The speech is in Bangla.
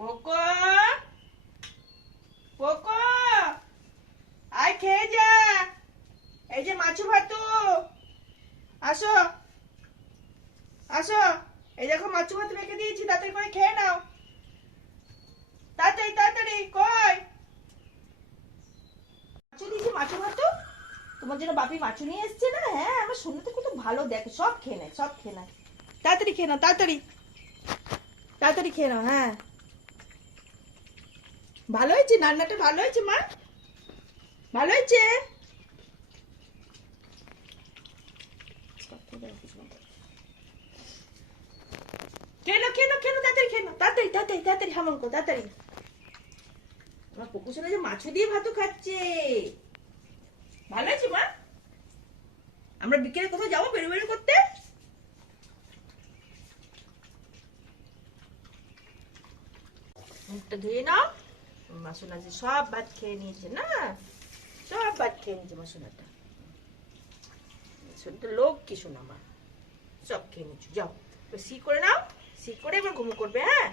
পোকো পোকো, আয় খেয়ে যা। এই যে মাছু ভাতু, আসো আসো। এই দেখো মাছু ভাত রেখে দিয়েছি, তাড়াতাড়ি করে খেয়ে নাও। তাড়াতাড়ি তাড়াতাড়ি, কই? মাছু দিয়েছি মাছু ভাতু। তোমার জন্য বাপি মাছু নিয়ে এসছে না? হ্যাঁ আমার শুনে তো কত ভালো দেখে, সব খেয়ে সব খেয়ে তাড়াতাড়ি খেয়ে নাও, তাড়াতাড়ি। তাড়াতাড়ি খেয়ে নাও হ্যাঁ। ভালো হয়েছে? রান্নাটা ভালো হয়েছে, মা? ভালো হয়েছে? কেন কেন কেন তাড়াতাড়ি তাড়াতাড়ি তাড়াতাড়ি তাড়াতাড়ি হামন কো তাড়াতাড়ি। আমার মাছ দিয়ে ভাতও খাচ্ছে। ভালো আছে মা? আমরা বিকেলে কোথাও যাব বেরো বেরো করতে ধুয়ে নাও। মাসুনা যে সব ভাত খেয়ে নিয়েছে, না? সব ভাত খেয়ে নিয়েছে মাসুনাটা লোক কি শোনা মা সব খেয়ে নিচ্ছ যাও। সি করে নাও সি করে এবার ঘুমো করবে হ্যাঁ?